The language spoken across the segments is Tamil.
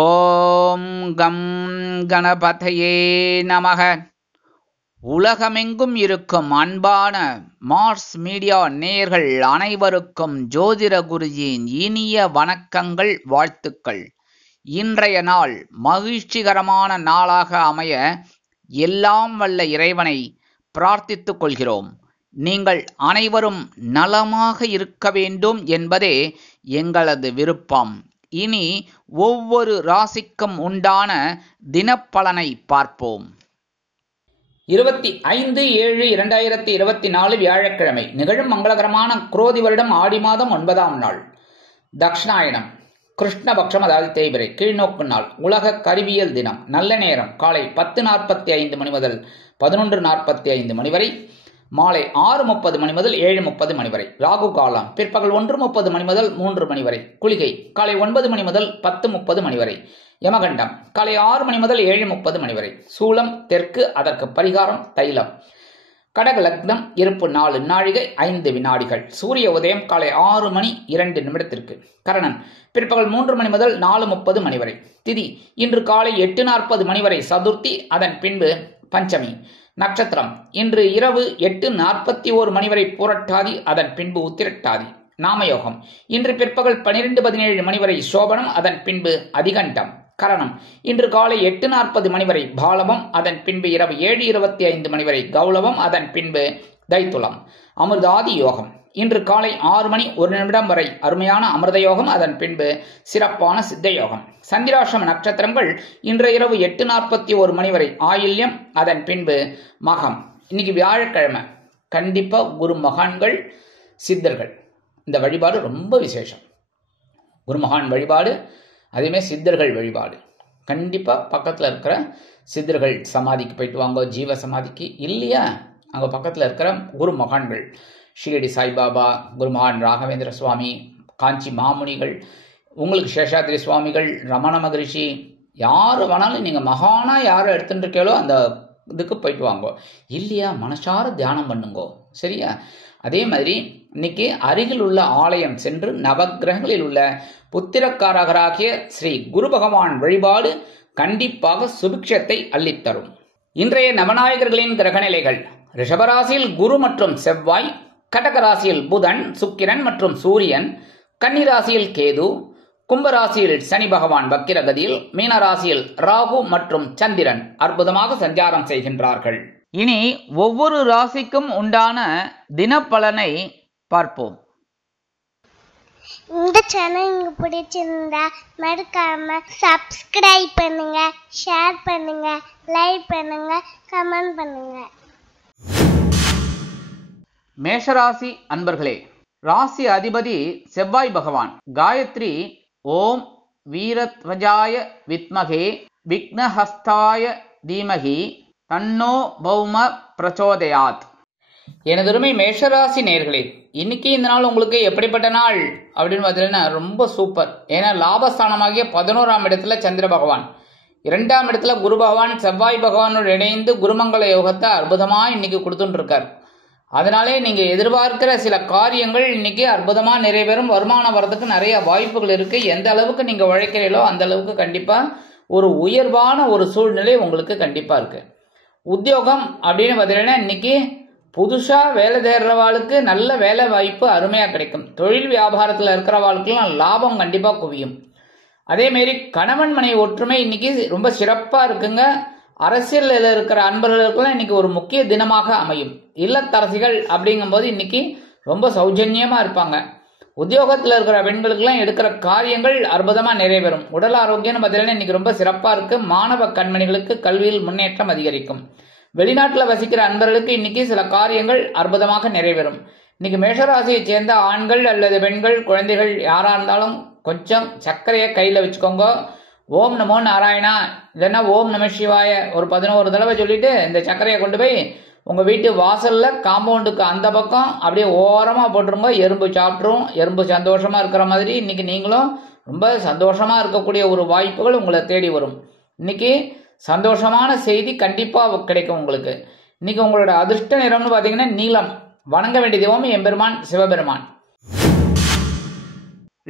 ஓம் கம் கணபதையே நமக. உலகமெங்கும் இருக்கும் அன்பான மார்ஸ் மீடியா நேயர்கள் அனைவருக்கும் ஜோதிட குருஜியின் இனிய வணக்கங்கள், வாழ்த்துக்கள். இன்றைய நாள் மகிழ்ச்சிகரமான நாளாக அமைய எல்லாம் வல்ல இறைவனை பிரார்த்தித்துக் கொள்கிறோம். நீங்கள் அனைவரும் நலமாக இருக்க வேண்டும் என்பதே எங்களது விருப்பம். இனி ஒவ்வொரு ராசிக்கும் உண்டான தினப்பலனை பார்ப்போம். 25/7/2024 வியாழக்கிழமை நிகழும் மங்களகரமான குரோதி வருடம் ஆடி மாதம் 9ஆம் நாள், தக்ஷணாயனம், கிருஷ்ணபக்ஷம், அதாவது தேய்பிறை, கீழ்நோக்கு நாள், உலக கருவியல் தினம். நல்ல நேரம் காலை 10:45 மணி முதல் 11:45 மணி வரை, மாலை 6:30 மணி முதல் 7:30 மணி வரை. ராகு காலம் பிற்பகல் 1:30 மணி முதல் 3 மணி வரை. குளிகை காலை 9 மணி முதல் 10:30 மணி வரை. யமகண்டம் காலை 6 மணி முதல் 7:30 மணி வரை. சூலம் தெற்கு, அதற்கு பரிகாரம் தைலம். கடக லக்னம், இருப்பு 4 நாழிகை 5 வினாடிகள். சூரிய உதயம் காலை 6 மணி 2 நிமிடத்திற்கு. கரணன் பிற்பகல் 3 மணி முதல் 4:30 மணி வரை. திதி இன்று காலை 8:40 மணி வரை சதுர்த்தி, அதன் பின்பு பஞ்சமி. நட்சத்திரம் இன்று இரவு 8:41 மணி வரை பூரட்டாதி, அதன் பின்பு உத்திரட்டாதி. நாமயோகம் இன்று பிற்பகல் 12:17 மணி வரை சோபனம், அதன் பின்பு அதிகண்டம். கரணம் இன்று காலை 8:40 மணி வரை பாலவம், அதன் பின்பு இரவு 7:25 மணி வரை கௌளவம், அதன் பின்பு தைத்துளம். அமிர்தாதி யோகம் இன்று காலை 6 மணி 1 நிமிடம் வரை அருமையான அமிர்த யோகம், அதன் பின்பு சிறப்பான சித்த யோகம். சந்திராஷ்டம நட்சத்திரங்கள் இன்று இரவு 8:41 மணி வரை ஆயில்யம், அதன் பின்பு மகம். இன்னைக்கு வியாழக்கிழமை. கண்டிப்பா குரு மகான்கள், சித்தர்கள் இந்த வழிபாடு ரொம்ப விசேஷம். குரு மகான் வழிபாடு, அதேமாதிரி சித்தர்கள் வழிபாடு. கண்டிப்பா பக்கத்தில் இருக்கிற சித்தர்கள் சமாதிக்கு போயிட்டு வாங்க. ஜீவ சமாதிக்கு இல்லையா, அங்கே பக்கத்தில் இருக்கிற குரு மகான்கள், ஷீரடி சாய்பாபா, குருமகான் ராகவேந்திர சுவாமி, காஞ்சி மாமுனிகள், உங்களுக்கு சேஷாத்ரி சுவாமிகள், ரமண மகரிஷி, யார் வேணாலும் நீங்கள் மகானா யாரை எடுத்துட்டு இருக்கீங்களோ அந்த இதுக்கு போயிட்டு வாங்கோ. இல்லையா மனசார தியானம் பண்ணுங்கோ, சரியா? அதே மாதிரி இன்னைக்கு அருகில் உள்ள ஆலயம் சென்று நவக்கிரகங்களில் உள்ள புத்திரக்காரகராகிய ஸ்ரீ குரு பகவான் வழிபாடு கண்டிப்பாக சுபிக்ஷத்தை அள்ளித்தரும். இன்றைய நவநாயகர்களின் கிரகநிலைகள்: ரிஷபராசியில் குரு மற்றும் செவ்வாய், கடகராசியில் புதன், சுக்கிரன் மற்றும் சூரியன், கன்னிராசியில் கேது, கும்பராசியில் சனி பகவான் வக்கிரகதியில், மீனராசியில் ராகு மற்றும் சந்திரன் அற்புதமாக சஞ்சாரம் செய்கின்றார்கள். இனி ஒவ்வொரு ராசிக்கும் உண்டான தினப்பலனை பார்ப்போம். இந்த சேனல் உங்களுக்கு பிடிச்சிருந்தா மறக்காம சப்ஸ்கிரைப் பண்ணுங்க, ஷேர் பண்ணுங்க, லைக் பண்ணுங்க, கமெண்ட் பண்ணுங்க. மேஷராசி அன்பர்களே, ராசி அதிபதி செவ்வாய் பகவான். காயத்ரி ஓம் வீரத்வஜாய வித்மகே விக்னஹஸ்தாய தீமகி தன்னோ பௌம பிரச்சோதயாத். எனதருமை மேஷராசி நேயர்களே, இன்னைக்கு இந்த நாள் உங்களுக்கு எப்படிப்பட்ட நாள் அப்படின்னு பார்த்தீங்கன்னா ரொம்ப சூப்பர். ஏன்னா லாபஸ்தானமாகிய 11ஆம் இடத்துல சந்திர பகவான், 2ஆம் இடத்துல குரு பகவான் செவ்வாய் பகவானோடு இணைந்து குருமங்கள யோகத்தை அற்புதமா இன்னைக்கு கொடுத்துட்டு இருக்கார். அதனாலே நீங்க எதிர்பார்க்கிற சில காரியங்கள் இன்னைக்கு அற்புதமா நிறைவேறும். வருமானம் வரதுக்கு நிறைய வாய்ப்புகள் இருக்கு. எந்த அளவுக்கு நீங்க உழைக்கிறீங்களோ அந்த அளவுக்கு கண்டிப்பா ஒரு உயர்வான ஒரு சூழ்நிலை உங்களுக்கு கண்டிப்பா இருக்கு. உத்தியோகம் அப்படின்னு பார்த்தீங்கன்னா இன்னைக்கு புதுசா வேலை தேடுறவாளுக்கு நல்ல வேலை வாய்ப்பு அருமையா கிடைக்கும். தொழில் வியாபாரத்தில் இருக்கிறவாளுக்கெல்லாம் லாபம் கண்டிப்பா குவியும். அதே மாரி கணவன் மனைவி ஒற்றுமை இன்னைக்கு ரொம்ப சிறப்பா இருக்குங்க. அரசியலில் இருக்கிற அன்பர்களுக்கெல்லாம் இன்னைக்கு ஒரு முக்கிய தினமாக அமையும். இல்லத்தரசிகள் அப்படிங்கும்போது இன்னைக்கு ரொம்ப சௌஜன்யமா இருப்பாங்க. உத்தியோகத்தில் இருக்கிற பெண்களுக்கெல்லாம் எடுக்கிற காரியங்கள் அற்புதமா நிறைவேறும். உடல் ஆரோக்கியம்னு பார்த்தீங்கன்னா இன்னைக்கு ரொம்ப சிறப்பா இருக்கு. மாணவ கண்மணிகளுக்கு கல்வியில் முன்னேற்றம் அதிகரிக்கும். வெளிநாட்டில் வசிக்கிற அன்பர்களுக்கு இன்னைக்கு சில காரியங்கள் அற்புதமாக நிறைவேறும். இன்னைக்கு மேஷராசியை சேர்ந்த ஆண்கள் அல்லது பெண்கள், குழந்தைகள் யாரா இருந்தாலும் கொஞ்சம் சர்க்கரையை கையில வச்சுக்கோங்க. ஓம் நமோ நாராயணா இல்லைன்னா ஓம் நம சிவாய ஒரு 11 தடவை சொல்லிட்டு இந்த சர்க்கரையை கொண்டு போய் உங்க வீட்டு வாசல்ல காம்பவுண்டுக்கு அந்த பக்கம் அப்படியே ஓரமா போட்டுருங்க. எறும்பு சாப்பிட்ரும். எறும்பு சந்தோஷமா இருக்கிற மாதிரி இன்னைக்கு நீங்களும் ரொம்ப சந்தோஷமா இருக்கக்கூடிய ஒரு வாய்ப்புகள் உங்களை தேடி வரும். இன்னைக்கு சந்தோஷமான செய்தி கண்டிப்பா கிடைக்கும் உங்களுக்கு. இன்னைக்கு உங்களோட அதிர்ஷ்ட நிறம்னு பாத்தீங்கன்னா நீலம். வணங்க வேண்டிய தெய்வம் எம்பெருமான் சிவபெருமான்.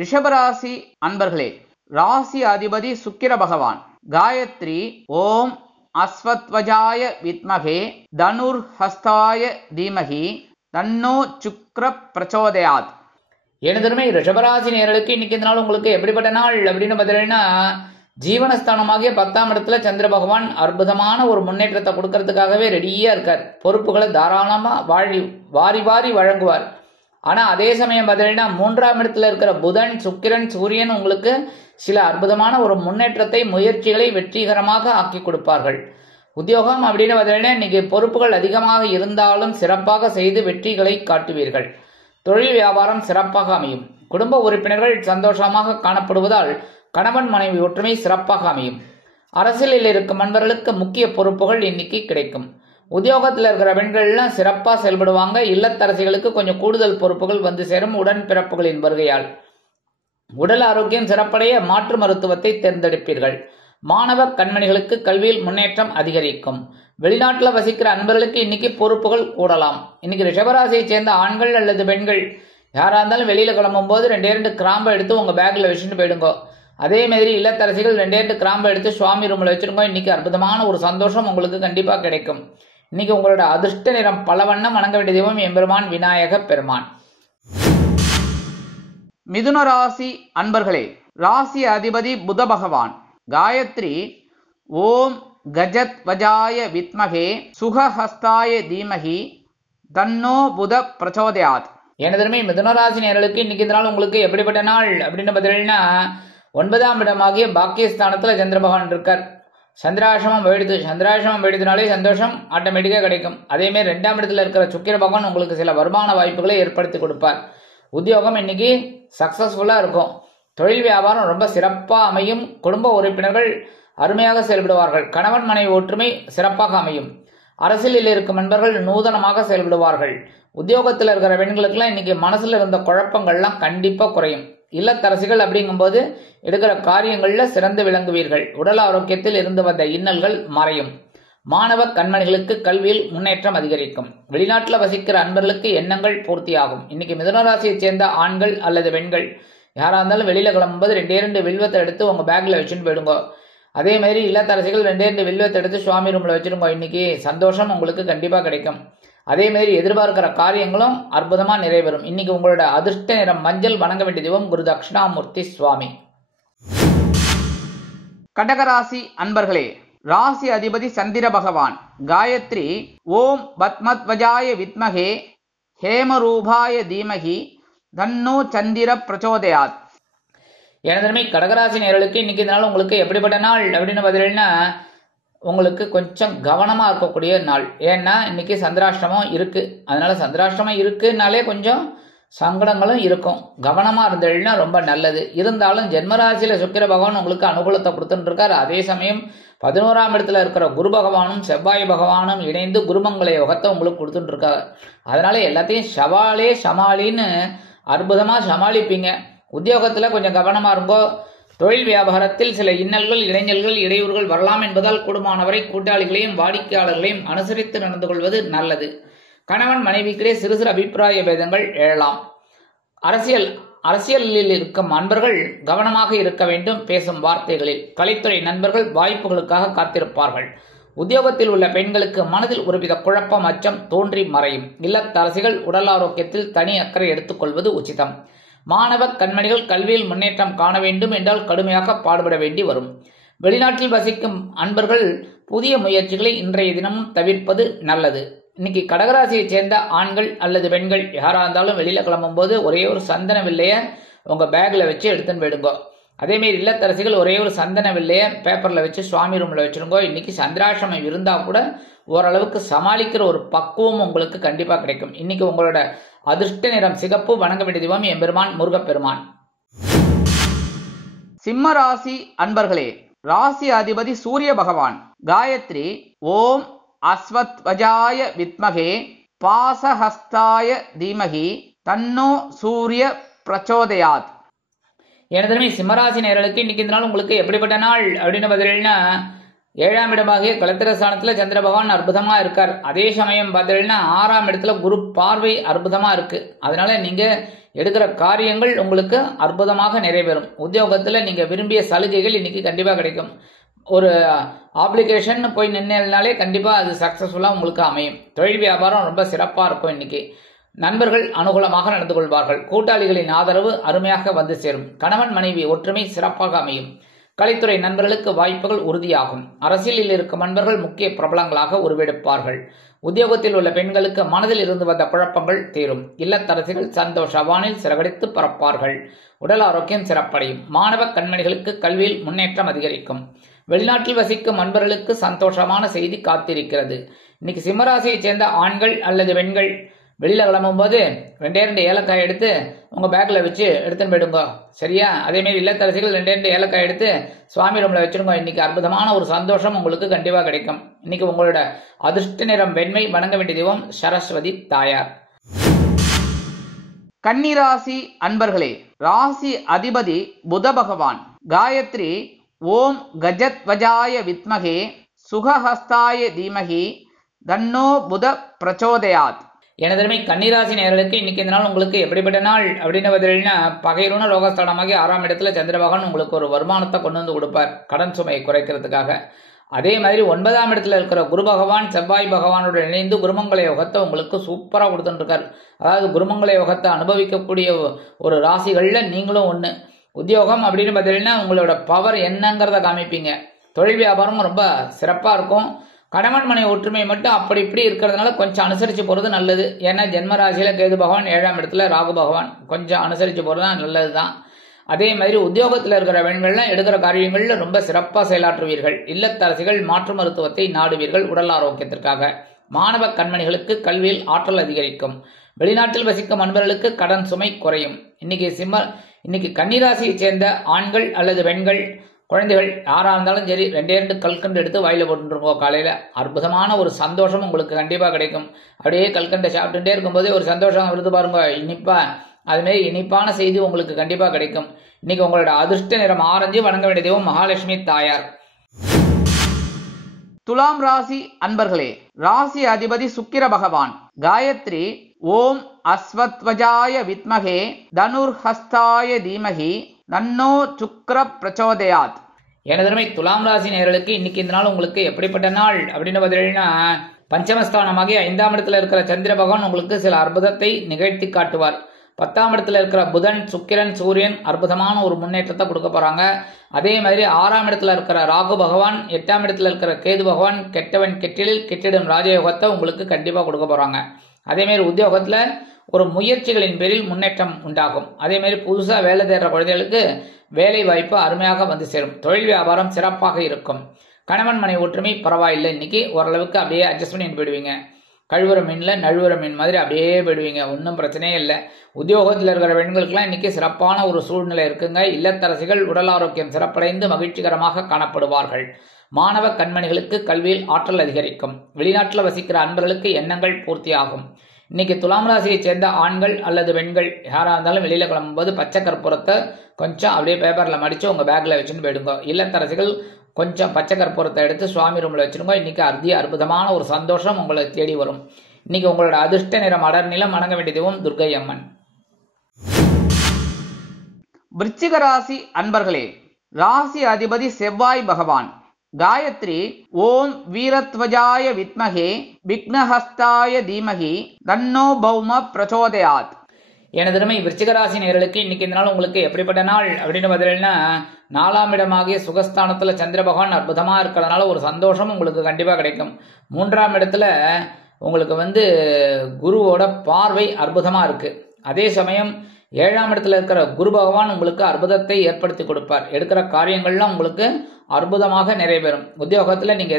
ரிஷபராசி அன்பர்களே, ராசி அதிபதி சுக்கிர பகவான். காயத்ரி ஓம் அஸ்வத்வஜாய வித்மகே தனுர்ஹஸ்தாய தீமகி தன்னோ சுக்ர பிரச்சோதயாத். எனதருமை ரிஷபராசி நேயர்களுக்கு இன்னைக்கு இந்த நாள் உங்களுக்கு எப்படிப்பட்ட நாள் அப்படின்னு பார்த்தீங்கன்னா, ஜீவனஸ்தானமாகிய 10ஆம் இடத்துல சந்திர பகவான் அற்புதமான ஒரு முன்னேற்றத்தை கொடுக்கறதுக்காகவே ரெடியா இருக்கார். பொறுப்புகளை தாராளமா வாரி வாரி வழங்குவார். ஆனா அதே சமயம் பார்த்தீங்கன்னா 3ஆம் இடத்துல இருக்கிற புதன், சுக்கிரன், சூரியன் உங்களுக்கு சில அற்புதமான ஒரு முன்னேற்றத்தை, முயற்சிகளை வெற்றிகரமாக ஆக்கி கொடுப்பார்கள். உத்தியோகம் அப்படின்னு பார்த்தீங்கன்னா இன்னைக்கு பொறுப்புகள் அதிகமாக இருந்தாலும் சிறப்பாக செய்து வெற்றிகளை காட்டுவீர்கள். தொழில் வியாபாரம் சிறப்பாக அமையும். குடும்ப உறுப்பினர்கள் சந்தோஷமாக காணப்படுவதால் கணவன் மனைவி ஒற்றுமை சிறப்பாக அமையும். அரசியலில் இருக்கும் நண்பர்களுக்கு முக்கிய பொறுப்புகள் இன்னைக்கு கிடைக்கும். உத்தியோகத்தில் இருக்கிற பெண்கள்லாம் சிறப்பாக செயல்படுவாங்க. இல்லத்தரசிகளுக்கு கொஞ்சம் கூடுதல் பொறுப்புகள் வந்து சேரும் உடன்பிறப்புகளின் வருகையால். உடல் ஆரோக்கியம் சிறப்படைய மாற்று மருத்துவத்தை தேர்ந்தெடுப்பீர்கள். மாணவ கண்மணிகளுக்கு கல்வியில் முன்னேற்றம் அதிகரிக்கும். வெளிநாட்டில் வசிக்கிற அன்பர்களுக்கு இன்னைக்கு பொறுப்புகள் கூடலாம். இன்னைக்கு ரிஷபராசியை சேர்ந்த ஆண்கள் அல்லது பெண்கள் யாரா இருந்தாலும் வெளியில கிளம்பும் போது 2 கிராம்பை எடுத்து உங்க பேக்ல வச்சுட்டு போயிடுங்க. அதே மாதிரி இல்லத்தரசிகள் 2 கிராம்பை எடுத்து சுவாமி ரூம்ல வச்சிருங்க. இன்னைக்கு அற்புதமான ஒரு சந்தோஷம் உங்களுக்கு கண்டிப்பா கிடைக்கும். இன்னைக்கு உங்களோட அதிர்ஷ்ட நிறம் பலவண்ணம். வணங்க வேண்டிய தெய்வம் எம்பெருமான் விநாயக பெருமான். மிதுன ராசி அன்பர்களே, ராசி அதிபதி புத பகவான். காயத்ரி ஓம் கஜத் வஜாய வித்மகே சுகஹஸ்தாய தீமகி தன்னோ புத பிரச்சோதயாத். எனதருமை மிதுனராசி நேயர்களுக்கு இன்னைக்கு இந்த நாள் உங்களுக்கு எப்படிப்பட்ட நாள் அப்படின்னு பார்த்தீங்கன்னா, 9ஆம் இடமாகிய பாக்கியஸ்தானத்துல சந்திர பகவான் இருக்கார். சந்திராசிரமம் வெடித்துனாலே சந்தோஷம் ஆட்டோமேட்டிக்காக கிடைக்கும். அதேமாதிரி 2ஆம் இடத்துல இருக்கிற சுக்கிர பகவான் உங்களுக்கு சில வருமான வாய்ப்புகளை ஏற்படுத்தி கொடுப்பார். உத்தியோகம் இன்னைக்கு சக்சஸ்ஃபுல்லா இருக்கும். தொழில் வியாபாரம் ரொம்ப சிறப்பாக அமையும். குடும்ப உறுப்பினர்கள் அருமையாக செயல்படுவார்கள். கணவன் மனைவி ஒற்றுமை சிறப்பாக அமையும். அரசியலில் இருக்கும் நண்பர்கள் நூதனமாக செயல்படுவார்கள். உத்தியோகத்தில் இருக்கிற பெண்களுக்கெல்லாம் இன்னைக்கு மனசுல இருந்த குழப்பங்கள்லாம் கண்டிப்பா குறையும். இல்லத்தரசிகள் அப்படிங்கும்போது எடுக்கிற காரியங்கள்ல சிறந்து விளங்குவீர்கள். உடல் ஆரோக்கியத்தில் இருந்து வந்த இன்னல்கள் மறையும். மாணவ கண்மணிகளுக்கு கல்வியில் முன்னேற்றம் அதிகரிக்கும். வெளிநாட்டில் வசிக்கிற அன்பர்களுக்கு எண்ணங்கள் பூர்த்தியாகும். இன்னைக்கு மிதுனராசியை சேர்ந்த ஆண்கள் அல்லது பெண்கள் யாரா இருந்தாலும் வெளியில கிளம்பும்போது 2 வில்வத்தை எடுத்து உங்க பேக்ல வச்சுட்டு போயிடுங்க. அதே மாதிரி இல்லத்தரசிகள் 2 வில்வத்தை எடுத்து சுவாமி ரூம்ல வச்சிருங்க. இன்னைக்கு சந்தோஷம் உங்களுக்கு கண்டிப்பா கிடைக்கும். அதே மாதிரி எதிர்பார்க்கிற காரியங்களும் அற்புதமா நிறைவேறும். இன்னைக்கு உங்களோட அதிர்ஷ்ட நிறம் மஞ்சள். வணங்க வேண்டிய தெய்வம் குரு தட்சிணாமூர்த்தி சுவாமி. கடகராசி அன்பர்களே, ராசி அதிபதி சந்திர பகவான். காயத்ரி ஓம் பத்மத்வஜாய வித்மகே ஹேமரூபாய தீமகி தன்னோ சந்திர பிரச்சோதயாத். எனதருமை கடகராசி நேயர்களுக்கு இன்னைக்கு இந்த நாள் உங்களுக்கு எப்படிப்பட்ட நாள் அப்படின்னு பார்த்தீங்கன்னா, உங்களுக்கு கொஞ்சம் கவனமா இருக்கக்கூடிய நாள். ஏன்னா இன்னைக்கு சந்திராஷ்டமம் இருக்கு. அதனால சந்திராஷ்டமம் இருக்குனாலே கொஞ்சம் சங்கடங்களும் இருக்கும். கவனமா இருந்தீங்கன்னா ரொம்ப நல்லது. இருந்தாலும் ஜென்மராசியில சுக்கிர பகவான் உங்களுக்கு அனுகூலத்தை கொடுத்துட்டு இருக்காரு. அதே சமயம் 11ஆம் இடத்துல இருக்கிற குரு பகவானும் செவ்வாய் பகவானும் இணைந்து குருமங்கள யோகத்தை உங்களுக்கு கொடுத்துட்டு இருக்காரு. அதனால எல்லாத்தையும் சமாளின்னு அற்புதமா சமாளிப்பீங்க. உத்தியோகத்துல கொஞ்சம் கவனமா இருங்கோ. தொழில் வியாபாரத்தில் சில இன்னல்கள், இடைஞ்சல்கள், இடையூறுகள் வரலாம் என்பதால் கூடுமானவரை கூட்டாளிகளையும் வாடிக்கையாளர்களையும் அனுசரித்து நடந்து கொள்வது நல்லது. கணவன் மனைவிக்கிடையே சிறு சிறு அபிப்பிராய பேதங்கள் எழலாம். அரசியலில் இருக்கும் நண்பர்கள் கவனமாக இருக்க வேண்டும் பேசும் வார்த்தைகளில். கலைத்துறை நண்பர்கள் வாய்ப்புகளுக்காக காத்திருப்பார்கள். உத்தியோகத்தில் உள்ள பெண்களுக்கு மனதில் ஒருவித குழப்பம், அச்சம் தோன்றி மறையும். இல்லத்தரசிகள் உடல் ஆரோக்கியத்தில் தனி அக்கறை எடுத்துக்கொள்வது உச்சிதம். மாணவ கண்மணிகள் கல்வியில் முன்னேற்றம் காண வேண்டும் என்றால் கடுமையாக பாடுபட வேண்டி வரும். வெளிநாட்டில் வசிக்கும் அன்பர்கள் புதிய முயற்சிகளை இன்றைய தினமும் தவிர்ப்பது நல்லது. இன்னைக்கு கடகராசியை சேர்ந்த ஆண்கள் அல்லது பெண்கள் யாரா இருந்தாலும் வெளியில கிளம்பும் போது ஒரே ஒரு சந்தன வில்லைய உங்க பேக்ல வச்சு எடுத்துன்னு போயிடுங்க. அதேமாரி இல்லத்தரசிகள் ஒரே ஒரு சந்தன வில்லைய பேப்பர்ல வச்சு சுவாமி ரூம்ல வச்சிருங்கோ. இன்னைக்கு சந்திராசிரமம் இருந்தா கூட ஓரளவுக்கு சமாளிக்கிற ஒரு பக்குவம் உங்களுக்கு கண்டிப்பா கிடைக்கும். இன்னைக்கு உங்களோட அதிர்ஷ்ட நிறம் சிகப்பு. வணங்க வேண்டிய தெய்வம் எம்பெருமான் முருகப்பெருமான். சிம்ம ராசி அன்பர்களே, ராசி அதிபதி சூரிய பகவான். காயத்ரி ஓம் அஸ்வத்வஜாய வித்மகே பாசஹஸ்தாய தீமகி தன்னோ சூரிய பிரச்சோதயாத். எனது சிம்மராசி நேயர்களுக்கு இன்னைக்கு இந்த நாள் உங்களுக்கு எப்படிப்பட்ட நாள் அப்படின்னு பார்த்தீங்கன்னா, 7ஆம் இடமாகிய களத்திரஸ்தானத்துல சந்திர பகவான் அற்புதமா இருக்கார். அதே சமயம் பார்த்தீங்கன்னா 6ஆம் இடத்துல குரு பார்வை அற்புதமா இருக்கு. அதனால நீங்க எடுக்கிற காரியங்கள் உங்களுக்கு அற்புதமாக நிறைவேறும். உத்தியோகத்துல நீங்க விரும்பிய சலுகைகள் இன்னைக்கு கண்டிப்பா கிடைக்கும். ஒரு அப்ளிகேஷன் போய் நின்னாலே கண்டிப்பா அது சக்சஸ்ஃபுல்லா உங்களுக்கு அமையும். தொழில் வியாபாரம் ரொம்ப சிறப்பா இருக்கும். இன்னைக்கு நண்பர்கள் அனுகூலமாக நடந்து கொள்வார்கள். கூட்டாளிகளின் ஆதரவு அருமையாக வந்து சேரும். கணவன் மனைவி ஒற்றுமை சிறப்பாக அமையும். கலைத்துறை நண்பர்களுக்கு வாய்ப்புகள் உறுதியாகும். அரசியலில் இருக்கும் நண்பர்கள் முக்கிய பிரபலங்களாக உருவெடுப்பார்கள். உத்தியோகத்தில் உள்ள பெண்களுக்கு மனதில் இருந்து வந்த குழப்பங்கள் தீரும். இல்லத்தரசிகள் சந்தோஷ வானில் சிறகடித்து பறப்பார்கள். உடல் ஆரோக்கியம் சிறப்படையும். மாணவ கண்மணிகளுக்கு கல்வியில் முன்னேற்றம் அதிகரிக்கும். வெளிநாட்டில் வசிக்கும் நண்பர்களுக்கு சந்தோஷமான செய்தி காத்திருக்கிறது. இன்னைக்கு சிம்மராசியைச் சேர்ந்த ஆண்கள் அல்லது பெண்கள் வெளியில கிளம்பும் போது 2 ஏலக்காய் எடுத்து உங்க பேக்ல வச்சு எடுத்துன்னு போயிடுங்க. சரியா? அதே மாதிரி இல்லத்தரசிகள் 2 ஏலக்காய் எடுத்து சுவாமி ரூம்ல வச்சிருங்க. இன்னைக்கு அற்புதமான ஒரு சந்தோஷம் உங்களுக்கு கண்டிப்பா கிடைக்கும். இன்னைக்கு உங்களோட அதிர்ஷ்ட நிறம் வெண்மை. வணங்க வேண்டிய தெய்வம் சரஸ்வதி தாயார். கன்னிராசி அன்பர்களே, ராசி அதிபதி புத பகவான். காயத்ரி ஓம் கஜத்வஜாய வித்மகே சுகஹஸ்தாய தீமகி தன்னோ புத பிரச்சோதயாத். எனதருமை கன்னிராசி நேயர்களுக்கு இன்னைக்கு இந்த நாள் உங்களுக்கு எப்படிப்பட்ட நாள் அப்படின்னு பார்த்தீங்கன்னா, பகையிலுன லோகஸ்தானமாகி 6ஆம் இடத்துல சந்திர பகவான் உங்களுக்கு ஒரு வருமானத்தை கொண்டு வந்து கொடுப்பார், கடன் சுமையை குறைக்கிறதுக்காக. அதே மாதிரி 9ஆம் இடத்துல இருக்கிற குரு பகவான் செவ்வாய் பகவானோட இணைந்து குருமங்கள யோகத்தை உங்களுக்கு சூப்பரா கொடுத்துட்டு இருக்காரு. அதாவது குருமங்கள யோகத்தை அனுபவிக்கக்கூடிய ஒரு ராசிகள்ல நீங்களும் ஒண்ணு. உத்தியோகம் அப்படின்னு பார்த்தீங்கன்னா உங்களோட பவர் என்னங்கிறத காமிப்பீங்க. தொழில் வியாபாரம் ரொம்ப சிறப்பா இருக்கும். கணவன் மனை ஒற்றுமை மட்டும் அப்படி இப்படி இருக்கிறதுனால கொஞ்சம் அனுசரிச்சு போறது நல்லது. ஏன்னா ஜென்மராசியில கேது பகவான், 7ஆம் இடத்துல ராகு பகவான், கொஞ்சம் அனுசரிச்சு போறது தான் நல்லதுதான். அதே மாதிரி உத்தியோகத்தில் இருக்கிற பெண்கள்லாம் எடுக்கிற காரியங்கள்ல ரொம்ப சிறப்பாக செயலாற்றுவீர்கள். இல்லத்தரசிகள் மாற்று மருத்துவத்தை நாடுவீர்கள் உடல் ஆரோக்கியத்திற்காக. மாணவ கண்மணிகளுக்கு கல்வியில் ஆற்றல் அதிகரிக்கும். வெளிநாட்டில் வசிக்கும் நண்பர்களுக்கு கடன் சுமை குறையும். இன்னைக்கு கன்னிராசியை சேர்ந்த ஆண்கள் அல்லது பெண்கள் குழந்தைகள் யாரா இருந்தாலும் சரி 2 கல்கண்டு எடுத்து வாயில போட்டுருக்கோம். காலையில அற்புதமான ஒரு சந்தோஷம் உங்களுக்கு கண்டிப்பா கிடைக்கும். அப்படியே கல்கண்டை சாப்பிட்டுட்டே இருக்கும்போதே ஒரு சந்தோஷம் வருது பாருங்க, இனிப்பா. அதுமாரி இனிப்பான செய்தி உங்களுக்கு கண்டிப்பா கிடைக்கும். இன்னைக்கு உங்களோட அதிர்ஷ்ட நிறம் ஆரஞ்சு. வணங்க வேண்டிய தெய்வம் மகாலட்சுமி தாயார். துலாம் ராசி அன்பர்களே, ராசி அதிபதி சுக்கிர பகவான். காயத்ரி ஓம் அஸ்வத்வஜாய வித்மகே தனுர்ஹஸ்தாய தீமகி தன்னோ சுக்ர பிரச்சோதயாத். எனதருமை துலாம் ராசி நேயர்களுக்கு இன்னைக்கு இந்த நாள் உங்களுக்கு எப்படிப்பட்ட நாள் அப்படின்னு பார்த்தீங்கன்னா, பஞ்சமஸ்தானமாகி 5ஆம் இடத்துல இருக்கிற சந்திர பகவான் உங்களுக்கு சில அற்புதத்தை நிகழ்த்தி காட்டுவார். 10ஆம் இடத்துல இருக்கிற புதன், சுக்கிரன், சூரியன் அற்புதமான ஒரு முன்னேற்றத்தை கொடுக்க போறாங்க. அதே மாதிரி 6ஆம் இடத்துல இருக்கிற ராகு பகவான், 8ஆம் இடத்துல இருக்கிற கேது பகவான் கெட்டவன் கெட்டிலில் கெட்டிடும் ராஜயோகத்தை உங்களுக்கு கண்டிப்பா கொடுக்க போறாங்க. அதே மாதிரி உத்தியோகத்துல ஒரு முயற்சிகளின் பேரில் முன்னேற்றம் உண்டாகும். அதே மாதிரி புதுசா வேலை தேடுற குழந்தைகளுக்கு வேலை வாய்ப்பு அருமையாக வந்து சேரும். தொழில் வியாபாரம் சிறப்பாக இருக்கும். கணவன் மனை ஒற்றுமை பரவாயில்லை. இன்னைக்கு ஓரளவுக்கு அப்படியே அட்ஜஸ்ட் பண்ணி போயிடுவீங்க. கழுவுற மீன்ல நழுவுற மீன் மாதிரி அப்படியே போயிடுவீங்க. ஒன்றும் பிரச்சனையே இல்லை. உத்தியோகத்தில் இருக்கிற பெண்களுக்கெல்லாம் இன்னைக்கு சிறப்பான ஒரு சூழ்நிலை இருக்குங்க. இல்லத்தரசிகள் உடல் ஆரோக்கியம் சிறப்படைந்து மகிழ்ச்சிகரமாக காணப்படுவார்கள். மாணவ கண்மணிகளுக்கு கல்வியில் ஆற்றல் அதிகரிக்கும். வெளிநாட்டில் வசிக்கிற அன்பர்களுக்கு எண்ணங்கள் பூர்த்தியாகும். இன்னைக்கு துலாம் ராசியை சேர்ந்த ஆண்கள் அல்லது பெண்கள் யாரா இருந்தாலும் வெளியில கிளம்பும்போது பச்சை கற்பூரத்தை கொஞ்சம் அப்படியே பேப்பர்ல மடிச்சு உங்க பேக்ல வச்சுன்னு போயிடுங்க. இல்லத்தரசிகள் கொஞ்சம் பச்சை கற்பூரத்தை எடுத்து சுவாமி ரூம்ல வச்சிருங்க. இன்னைக்கு அற்புதமான ஒரு சந்தோஷம் உங்களை தேடி வரும். இன்னைக்கு உங்களோட அதிர்ஷ்ட நிறம் அடர் நிலம். வணங்க வேண்டிய தெய்வம் துர்க்கை அம்மன். விருச்சிக ராசி அன்பர்களே, ராசி அதிபதி செவ்வாய் பகவான். காயத்ரி ஓம் வீரத்வஜாய வித்மகே விக்னஹஸ்தாய தீமகி தன்னோ பௌம பிரச்சோதயாத். எனதருமை விருச்சிகராசி நேயர்களுக்கு இன்னைக்கு இந்த நாள் உங்களுக்கு எப்படிப்பட்ட நாள் அப்படின்னு பார்த்தீங்கன்னா, 4ஆம் இடமாகிய சுகஸ்தானத்துல சந்திர பகவான் அற்புதமா இருக்கிறதுனால ஒரு சந்தோஷம் உங்களுக்கு கண்டிப்பா கிடைக்கும். 3ஆம் இடத்துல உங்களுக்கு குருவோட பார்வை அற்புதமா இருக்கு. அதே சமயம் 7ஆம் இடத்துல இருக்கிற குரு பகவான் உங்களுக்கு அற்புதத்தை ஏற்படுத்தி கொடுப்பார். எடுக்கிற காரியங்கள்லாம் உங்களுக்கு அற்புதமாக நிறைவேறும். உத்தியோகத்துல நீங்க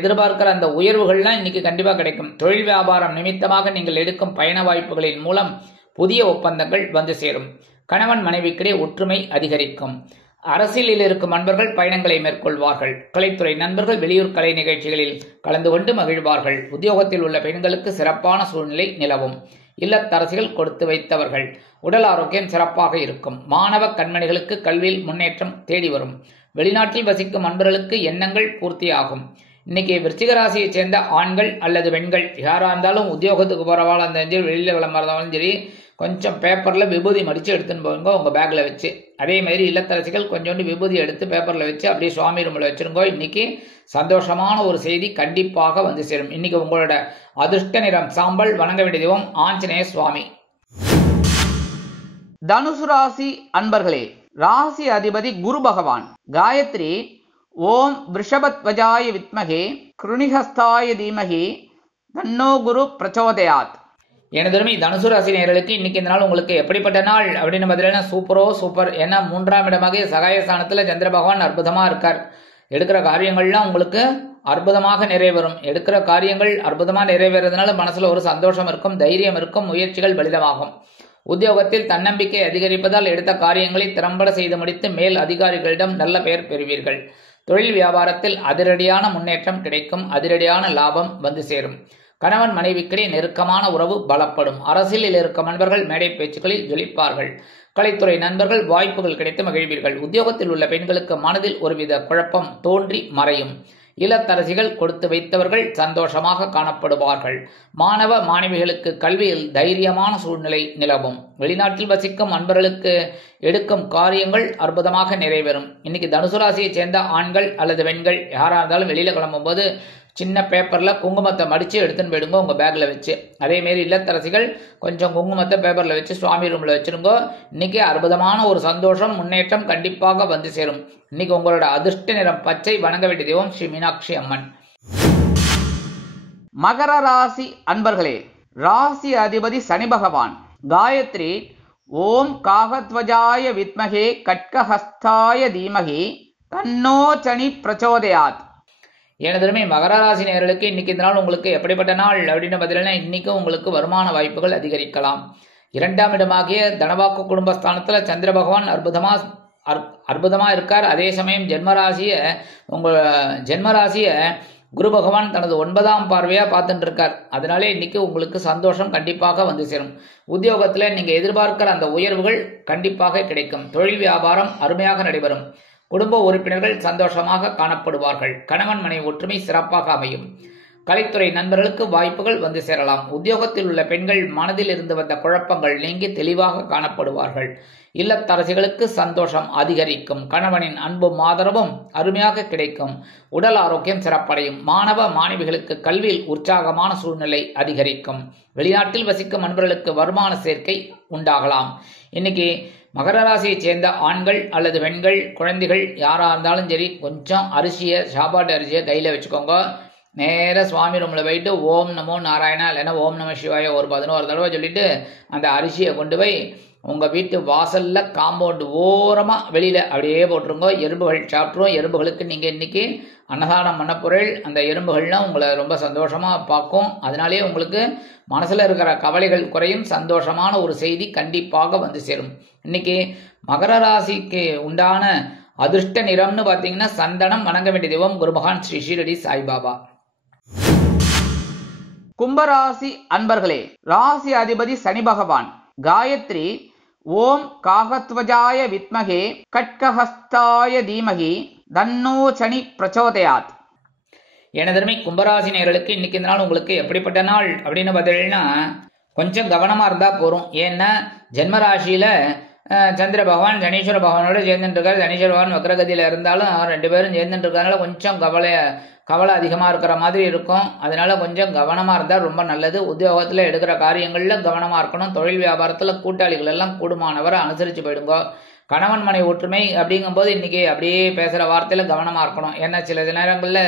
எதிர்பார்க்கிற அந்த உயர்வுகள்லாம் இன்னைக்கு கண்டிப்பா கிடைக்கும். தொழில் வியாபாரம் நிமித்தமாக நீங்கள் எடுக்கும் பயண வாய்ப்புகளின் மூலம் புதிய ஒப்பந்தங்கள் வந்து சேரும். கணவன் மனைவிக்கிடையே ஒற்றுமை அதிகரிக்கும். அரசியலில் இருக்கும் நண்பர்கள் பயணங்களை மேற்கொள்வார்கள். கலைத்துறை நண்பர்கள் வெளியூர் கலை நிகழ்ச்சிகளில் கலந்து கொண்டு மகிழ்வார்கள். உத்தியோகத்தில் உள்ள பெண்களுக்கு சிறப்பான சூழ்நிலை நிலவும். இல்லத்தரசிகள் கொடுத்து வைத்தவர்கள். உடல் ஆரோக்கியம் சிறப்பாக இருக்கும். மாணவ கண்மணிகளுக்கு கல்வியில் முன்னேற்றம் தேடி வரும். வெளிநாட்டில் வசிக்கும் அன்பர்களுக்கு எண்ணங்கள் பூர்த்தியாகும். இன்னைக்கு விருச்சிக ராசியை சேர்ந்த ஆண்கள் அல்லது பெண்கள் யாரா இருந்தாலும் உத்தியோகத்துக்கு போறவாள் அந்த வெளியில கிளம்புறதாலும் சரி, கொஞ்சம் பேப்பர்ல விபூதி மடிச்சு எடுத்துன்னு போங்க உங்க பேக்ல வச்சு. அதே மாதிரி இல்லத்தரசிகள் கொஞ்சோண்டு விபூதி எடுத்து பேப்பர்ல வச்சு அப்படியே சுவாமி ரூம்ல வச்சிருங்கோ. இன்னைக்கு சந்தோஷமான ஒரு செய்தி கண்டிப்பாக வந்து சேரும். இன்னைக்கு உங்களோட அதிர்ஷ்ட நிறம் சாம்பல். வணங்க வேண்டிய தெய்வம் ஆஞ்சநேய சுவாமி. தனுசு ராசி அன்பர்களே, ராசி அதிபதி குரு பகவான். காயத்ரி ஓம் விருஷபத்வஜாய வித்மகே கிருணிஹஸ்தாய தீமகி தன்னோ குரு பிரச்சோதயாத். எனதருமை தனுசு ராசி நேயர்களுக்கு இன்னைக்கு இந்த நாள் உங்களுக்கு எப்படிப்பட்ட நாள் அப்படின்னு பார்த்தீங்கன்னா சூப்பர். ஏன்னா 3ஆம் இடமாக சகாயஸ்தானத்துல சந்திர பகவான் அற்புதமா இருக்கார். எடுக்கிற காரியங்கள்லாம் உங்களுக்கு அற்புதமாக நிறைவேறும். எடுக்கிற காரியங்கள் அற்புதமா நிறைவேறதுனால மனசுல ஒரு சந்தோஷம் இருக்கும், தைரியம் இருக்கும், முயற்சிகள் பலிதமாகும். உத்தியோகத்தில் தன்னம்பிக்கை அதிகரிப்பதால் எடுத்த காரியங்களை திறம்பட செய்து முடித்து மேல் அதிகாரிகளிடம் நல்ல பெயர் பெறுவீர்கள். தொழில் வியாபாரத்தில் அதிரடியான முன்னேற்றம் கிடைக்கும், அதிரடியான லாபம் வந்து சேரும். கணவன் மனைவிக்கிடையே நெருக்கமான உறவு பலப்படும். அரசியலில் இருக்கும் நண்பர்கள் மேடை பேச்சுக்களில் ஜொலிப்பார்கள். கலைத்துறை நண்பர்கள் வாய்ப்புகள் கிடைத்து மகிழ்வீர்கள். உத்தியோகத்தில் உள்ள பெண்களுக்கு மனதில் ஒருவித குழப்பம் தோன்றி மறையும். இல்லத்தரசிகள் கொடுத்து வைத்தவர்கள் சந்தோஷமாக காணப்படுவார்கள். மாணவ மாணவிகளுக்கு கல்வியில் தைரியமான சூழ்நிலை நிலவும். வெளிநாட்டில் வசிக்கும் அன்பர்களுக்கு எடுக்கும் காரியங்கள் அற்புதமாக நிறைவேறும். இன்னைக்கு தனுசு ராசியை சேர்ந்த ஆண்கள் அல்லது பெண்கள் யாரா இருந்தாலும் வெளியில கிளம்பும் போது சின்ன பேப்பர்ல குங்குமத்தை மடிச்சு எடுத்துன்னு போயிடுங்க உங்க பேக்ல வச்சு. அதே மாரி இல்லத்தரசிகள் கொஞ்சம் குங்குமத்தை பேப்பர்ல வச்சு சுவாமி ரூம்ல வச்சிருங்க. இன்னைக்கு அற்புதமான ஒரு சந்தோஷம் முன்னேற்றம் கண்டிப்பாக வந்து சேரும். இன்னைக்கு உங்களோட அதிர்ஷ்ட நிறம் பச்சை. வணங்க வேண்டிய தெய்வம் ஸ்ரீ மீனாட்சி அம்மன். மகர ராசி அன்பர்களே, ராசி அதிபதி சனி பகவான். காயத்ரி ஓம் காகத்வஜாய வித்மகே கட்கஹஸ்தாய தீமகி தன்னோ சனி பிரச்சோதயாத். எனதுமே மகர ராசி நேயர்களுக்கு இன்னைக்கு இந்த நாள் உங்களுக்கு எப்படிப்பட்ட நாள் அப்படின்னு பார்த்தீங்கன்னா இன்னைக்கு உங்களுக்கு வருமான வாய்ப்புகள் அதிகரிக்கலாம். 2ஆம் இடமாகிய தனவாக்கு குடும்பஸ்தானத்துல சந்திர பகவான் அற்புதமா இருக்கார். அதே சமயம் ஜென்மராசிய குரு பகவான் தனது 9ஆம் பார்வையா பார்த்துட்டு இருக்கார். அதனாலே இன்னைக்கு உங்களுக்கு சந்தோஷம் கண்டிப்பாக வந்து சேரும். உத்தியோகத்துல நீங்க எதிர்பார்க்கிற அந்த உயர்வுகள் கண்டிப்பாக கிடைக்கும். தொழில் வியாபாரம் அருமையாக நடைபெறும். குடும்ப உறுப்பினர்கள் சந்தோஷமாக காணப்படுவார்கள். கணவன் மனைவி ஒற்றுமை சிறப்பாக அமையும். கலைத்துறை நண்பர்களுக்கு வாய்ப்புகள் வந்து சேரலாம். உத்தியோகத்தில் உள்ள பெண்கள் மனதில் இருந்து வந்த குழப்பங்கள் நீங்கி தெளிவாக காணப்படுவார்கள். இல்லத்தரசிகளுக்கு சந்தோஷம் அதிகரிக்கும். கணவனின் அன்பும் ஆதரவும் அருமையாக கிடைக்கும். உடல் ஆரோக்கியம் சிறப்படையும். மாணவ மாணவிகளுக்கு கல்வியில் உற்சாகமான சூழ்நிலை அதிகரிக்கும். வெளிநாட்டில் வசிக்கும் நண்பர்களுக்கு வருமான சேர்க்கை உண்டாகலாம். இன்னைக்கு மகர ராசியை சேர்ந்த ஆண்கள் அல்லது பெண்கள் குழந்தைகள் யாரா இருந்தாலும் சரி கொஞ்சம் சாப்பாட்டு அரிசியை கையில வச்சுக்கோங்க. நேர சுவாமி ரூம்ல போயிட்டு ஓம் நமோ நாராயணா இல்லைன்னா ஓம் நம சிவாய ஒரு 11 தடவை சொல்லிட்டு அந்த அரிசியை கொண்டு போய் உங்க வீட்டு வாசல்ல காம்பவுண்டு ஓரமா வெளியில அப்படியே போட்டுருங்க. எறும்புகள் சாப்பிட்ரும். எறும்புகளுக்கு நீங்க இன்னைக்கு அன்னதானம் பண்ண பொருள். அந்த எறும்புகள்லாம் உங்களை ரொம்ப சந்தோஷமா பார்க்கும். அதனாலேயே உங்களுக்கு மனசுல இருக்கிற கவலைகள் குறையும். சந்தோஷமான ஒரு செய்தி கண்டிப்பாக வந்து சேரும். இன்னைக்கு மகர ராசிக்கு உண்டான அதிர்ஷ்ட நிறம்னு பாத்தீங்கன்னா சந்தனம். வணங்க வேண்டிய தெய்வம் குருமகான் ஸ்ரீ ஷீரடி சாய்பாபா. கும்பராசி அன்பர்களே, ராசி அதிபதி சனி பகவான். காயத்ரி ஓம் காகத்வஜாய வித்மகே கட்கஹஸ்தாய தீமகி தன்னோ சனி பிரச்சோதயாத். எனதருமை கும்பராசி நேயர்களுக்கு இன்னைக்கு இந்த நாள் உங்களுக்கு எப்படிப்பட்ட நாள் அப்படின்னு பார்த்தீங்கன்னா கொஞ்சம் கவனமா இருந்தா போறோம். ஏன்னா ஜென்மராசியில சந்திர பகவான் சனீஸ்வர பகவானோட சேர்ந்துட்டு இருக்காரு. சனீஸ்வர பகவான் வக்ரகதியில இருந்தாலும் 2 பேரும் சேர்ந்துட்டு இருக்கிறதுனால கொஞ்சம் கவலை அதிகமா இருக்கிற மாதிரி இருக்கும். அதனால கொஞ்சம் கவனமா இருந்தா ரொம்ப நல்லது. உத்தியோகத்துல எடுக்கிற காரியங்கள்ல கவனமா இருக்கணும். தொழில் வியாபாரத்துல கூட்டாளிகள் எல்லாம் கூடுமானவரை அனுசரிச்சு போயிடுங்க. கணவன் மனை ஒற்றுமை அப்படிங்கும்போது இன்னைக்கு அப்படியே பேசுற வார்த்தையில கவனமா இருக்கணும். ஏன்னா சில நேரங்கள்ல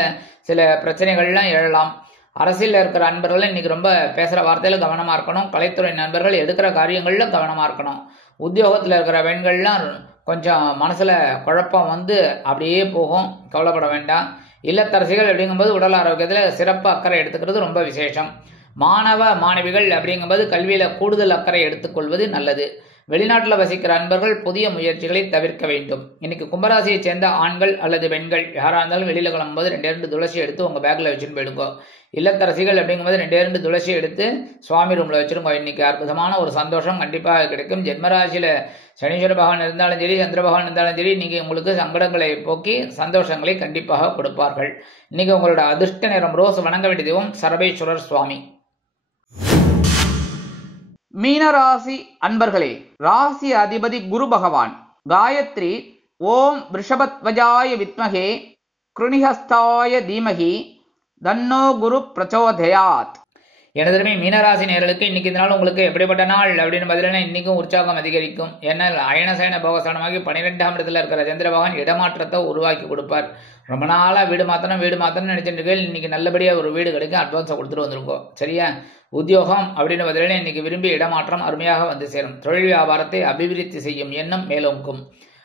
சில பிரச்சனைகள்லாம் எழலாம். அரசியல் இருக்கிற நண்பர்கள் இன்னைக்கு ரொம்ப பேசுற வார்த்தையில கவனமா இருக்கணும். கலைத்துறை நண்பர்கள் எடுக்கிற காரியங்கள்ல கவனமா இருக்கணும். உத்தியோகத்துல இருக்கிற பெண்கள்லாம் கொஞ்சம் மனசுல குழப்பம் வந்து அப்படியே போகும். கவலைப்பட வேண்டாம். இல்லத்தரசிகள் அப்படிங்கும்போது உடல் ஆரோக்கியத்துல சிறப்பு அக்கறை எடுத்துக்கிறது ரொம்ப விசேஷம். மாணவ மாணவிகள் அப்படிங்கும்போது கல்வியில கூடுதல் அக்கறை எடுத்துக்கொள்வது நல்லது. வெளிநாட்டில் வசிக்கிற அன்பர்கள் புதிய முயற்சிகளை தவிர்க்க வேண்டும். இன்னைக்கு கும்பராசியை சேர்ந்த ஆண்கள் அல்லது பெண்கள் யாராக இருந்தாலும் வெளியில் கிளம்பும்போது 2 துளசி எடுத்து உங்கள் பேக்கில் வச்சுன்னு போயிடுங்க. இல்லத்தரசிகள் அப்படிங்கும்போது 2 துளசி எடுத்து சுவாமி ரூமில் வச்சுருங்க. இன்னைக்கு அற்புதமான ஒரு சந்தோஷம் கண்டிப்பாக கிடைக்கும். ஜென்மராசியில் சனீஸ்வர பகவான் இருந்தாலும் சரி, சந்திர பகவான் இருந்தாலும் சரி, இன்னைக்கு உங்களுக்கு சங்கடங்களை போக்கி சந்தோஷங்களை கண்டிப்பாக கொடுப்பார்கள். இன்னைக்கு உங்களோட அதிர்ஷ்ட நிறம் ரோஸ். வணங்க வேண்டிய தெய்வம் சரபேஸ்வரர் சுவாமி. மீனராசி அன்பர்களே, ராசி அதிபதி குரு பகவான். காயத்ரி ஓம் ரிஷபத்வஜாய வித்மகே கிருணிஹஸ்தாய தீமகி தன்னோ குரு பிரச்சோதயாத். எனதுமே மீனராசி நேயர்களுக்கு இன்னைக்கு இந்த நாள் உங்களுக்கு எப்படிப்பட்ட நாள் அப்படின்னு பார்த்தீங்கன்னா, இன்னைக்கும் உற்சாகம் அதிகரிக்கும். ஏன்னா அயனசயன போகஸ்தானமாகி 12ஆம் இடத்துல இருக்கிற சந்திர பகவான் இடமாற்றத்தை உருவாக்கி கொடுப்பார். ரொம்ப நாளாக வீடு மாற்றணும்னு நினைச்சிட்டு இருக்கேன். இன்னைக்கு நல்லபடியாக ஒரு வீடு கிடைக்கும். அட்வான்ஸை கொடுத்துட்டு வந்திருக்கோம். சரியா? உத்தியோகம் அப்படின்னு பார்த்தீங்கன்னா இன்னைக்கு விரும்பி இடமாற்றம் அருமையாக வந்து சேரும். தொழில் வியாபாரத்தை அபிவிருத்தி செய்யும் எண்ணம் மேலோங்கும்.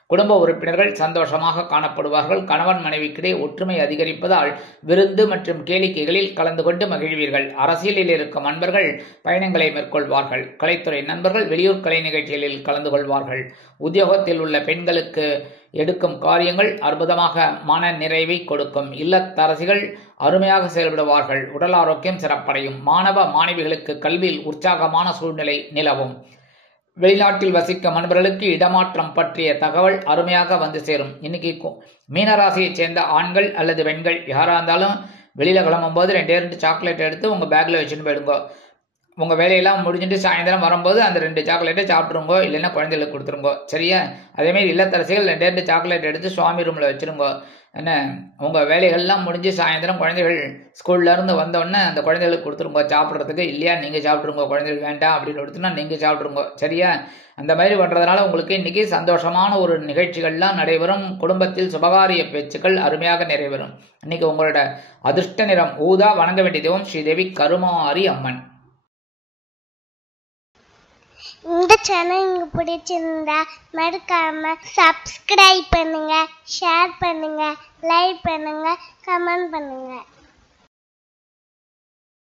குடும்ப உறுப்பினர்கள் சந்தோஷமாக காணப்படுவார்கள். கணவன் மனைவிக்கிடையே ஒற்றுமை அதிகரிப்பதால் விருந்து மற்றும் கேளிக்கைகளில் கலந்து கொண்டு மகிழ்வீர்கள். அரசியலில் இருக்கும் நண்பர்கள் பயணங்களை மேற்கொள்வார்கள். கலைத்துறை நண்பர்கள் வெளியூர் கலை நிகழ்ச்சிகளில் கலந்து கொள்வார்கள். உத்தியோகத்தில் உள்ள பெண்களுக்கு எடுக்கும் காரியங்கள் அற்புதமாக மன நிறைவை கொடுக்கும். இல்லத்தரசிகள் அருமையாக செயல்படுவார்கள். உடல் ஆரோக்கியம் சிறப்படையும். மாணவ மாணவிகளுக்கு கல்வியில் உற்சாகமான சூழ்நிலை நிலவும். வெளிநாட்டில் வசிக்கும் நண்பர்களுக்கு இடமாற்றம் பற்றிய தகவல் அருமையாக வந்து சேரும். இன்னைக்கு மீனராசியைச் சேர்ந்த ஆண்கள் அல்லது பெண்கள் யாராக இருந்தாலும் வெளியில் கிளம்பும்போது 2 சாக்லேட் எடுத்து உங்கள் பேக்கில் வச்சுன்னு போயிடுங்க. உங்கள் வேலையெல்லாம் முடிஞ்சுட்டு சாயந்தரம் வரும்போது அந்த 2 சாக்லேட்டை சாப்பிட்ருங்கோ, இல்லைன்னா குழந்தைகளுக்கு கொடுத்துருங்கோ. சரியா? அதேமாரி இல்லத்தரசிகள் 2 சாக்லேட் எடுத்து சுவாமி ரூமில் வச்சுருங்கோ. என்ன, உங்கள் வேலைகள்லாம் முடிஞ்சு சாயந்தரம் குழந்தைகள் ஸ்கூல்லேருந்து வந்தோடனே அந்த குழந்தைகளுக்கு கொடுத்துருங்கோ சாப்பிட்றதுக்கு. இல்லையா நீங்கள் சாப்பிட்ருங்கோ, குழந்தைகள் வேண்டாம் அப்படின்னு கொடுத்துனா நீங்கள் சாப்பிட்ருங்கோ. சரியா? அந்த மாதிரி பண்ணுறதுனால உங்களுக்கு இன்றைக்கி சந்தோஷமான ஒரு நிகழ்ச்சிகள்லாம் நடைபெறும். குடும்பத்தில் சுபகாரிய பேச்சுக்கள் அருமையாக நிறைவேறும். இன்றைக்கி உங்களோட அதிர்ஷ்ட நிறம் ஊதா. வணங்க வேண்டிய தெய்வம் ஸ்ரீதேவி கருமாரி அம்மன். இந்த சேனல் உங்களுக்கு பிடிச்சிருந்தா மறக்காம சப்ஸ்கிரைப் பண்ணுங்க, ஷேர் பண்ணுங்க, லைக் பண்ணுங்க, கமெண்ட் பண்ணுங்க.